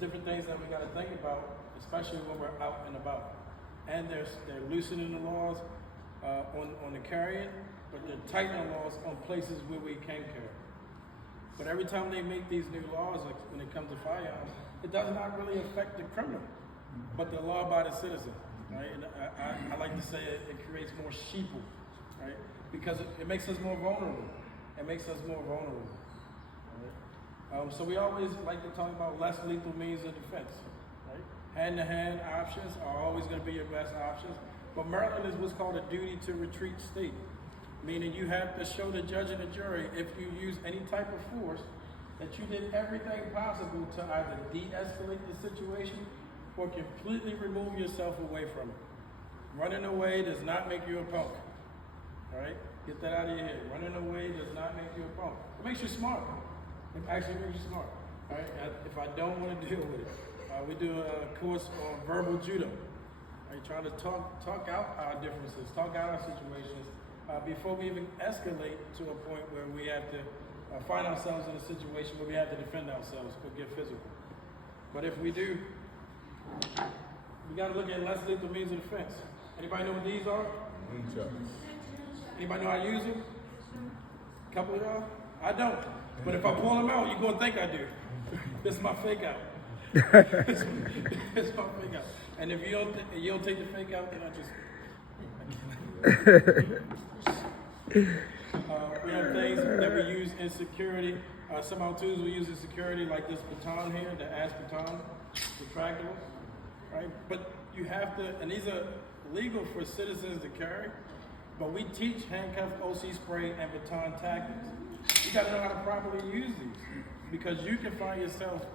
different things that we got to think about, especially when we're out and about. And they're loosening the laws on the carrying, but they're tightening the laws on places where we can carry. But every time they make these new laws, like when it comes to firearms, it does not really affect the criminal, but the law-abiding citizen, right? And I like to say it creates more sheeple, right? Because it makes us more vulnerable. It makes us more vulnerable. Right? So we always like to talk about less lethal means of defense, right? Hand-to-hand options are always going to be your best options. But Maryland is what's called a duty to retreat state, meaning you have to show the judge and the jury if you use any type of force that you did everything possible to either de-escalate the situation or completely remove yourself away from it. Running away does not make you a punk, all right? Get that out of your head. Running away does not make you a punk. It makes you smart. It actually makes you smart, all right? If I don't want to deal with it, we do a course on verbal judo. Right? Trying to talk out our differences, talk out our situations, before we even escalate to a point where we have to find ourselves in a situation where we have to defend ourselves or get physical. But if we do, we got to look at less lethal means of defense. Anybody know what these are? Anybody know how to use them? A couple of y'all? I don't. But if I pull them out, you're going to think I do. This is my fake out. It's my fake out. And if you don't take the fake out, then we have things that we use in security. Some of our tools we use in security, like this baton here, the ASH baton, retractable, right? But you have to, and these are legal for citizens to carry, but we teach handcuff, OC spray, and baton tactics. You got to know how to properly use these, because you can find yourself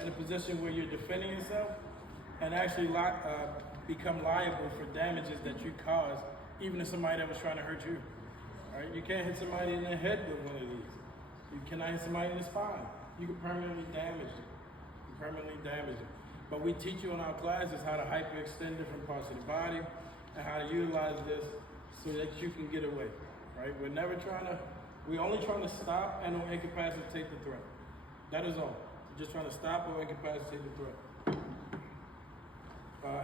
in a position where you're defending yourself and actually become liable for damages that you caused, even if somebody that was trying to hurt you. Right? You can't hit somebody in the head with one of these. You cannot hit somebody in the spine. You can permanently damage them. But we teach you in our classes how to hyperextend different parts of the body and how to utilize this so that you can get away. Right? We're only trying to stop and or incapacitate the threat. That is all. We're just trying to stop or incapacitate the threat.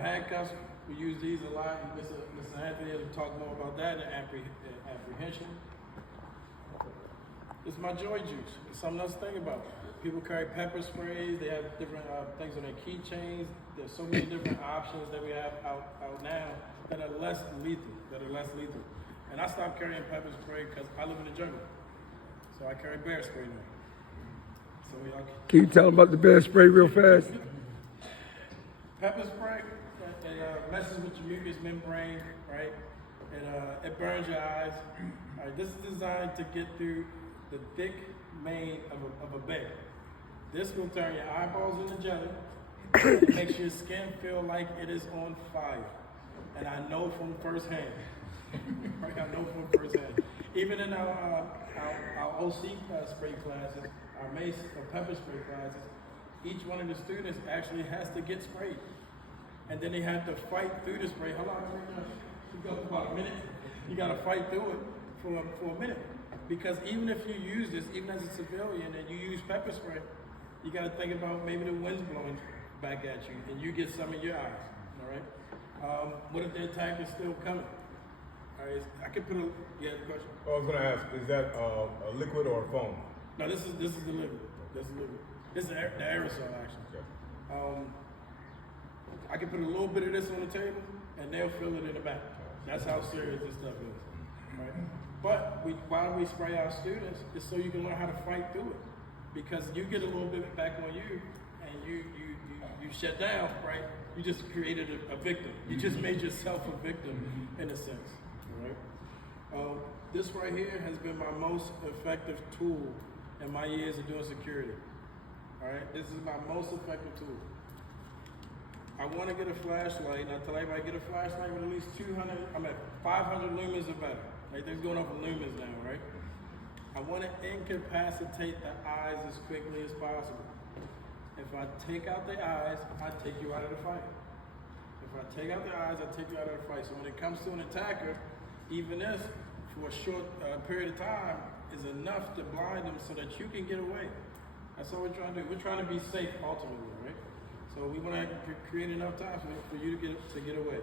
Handcuffs, we use these a lot. Mr. Anthony will talk more about that in apprehension. It's my joy juice. It's something else to think about. People carry pepper sprays. They have different things on their keychains. There's so many different options that we have out now that are less lethal. And I stopped carrying pepper spray because I live in the jungle. So I carry bear spray now. So can you tell them about the bear spray real fast? Pepper spray, it messes with your mucous membrane, right? It burns your eyes. All right, this is designed to get through the thick mane of a bear. This will turn your eyeballs into jelly. It makes your skin feel like it is on fire. And I know from firsthand. Right? I know from firsthand. Even in our OC spray classes, our mace or pepper spray classes, each one of the students actually has to get sprayed. And then they have to fight through the spray. How long? You got about a minute. You got to fight through it for a minute. Because even if you use this, even as a civilian, and you use pepper spray, you got to think about maybe the wind's blowing back at you and you get some in your eyes. All right? What if the attack is still coming? All right, I could put a question. I was going to ask, is that a liquid or a foam? No, this is the liquid. This is the aerosol, actually. Okay. I can put a little bit of this on the table, and they'll feel it in the back. That's how serious this stuff is. Right? But why we spray our students is so you can learn how to fight through it. Because you get a little bit back on you, and you shut down, right? You just created a victim. You just made yourself a victim, in a sense. Right? This right here has been my most effective tool in my years of doing security. All right, this is my most effective tool. I want to get a flashlight, and I tell everybody get a flashlight with at least 500 lumens or better. Everything's going up in lumens now, right? I want to incapacitate the eyes as quickly as possible. If I take out the eyes, I take you out of the fight. If I take out the eyes, I take you out of the fight. So when it comes to an attacker, even this, for a short period of time, is enough to blind them so that you can get away. That's all we're trying to do. We're trying to be safe ultimately, right? So we want to create enough time for you to get away.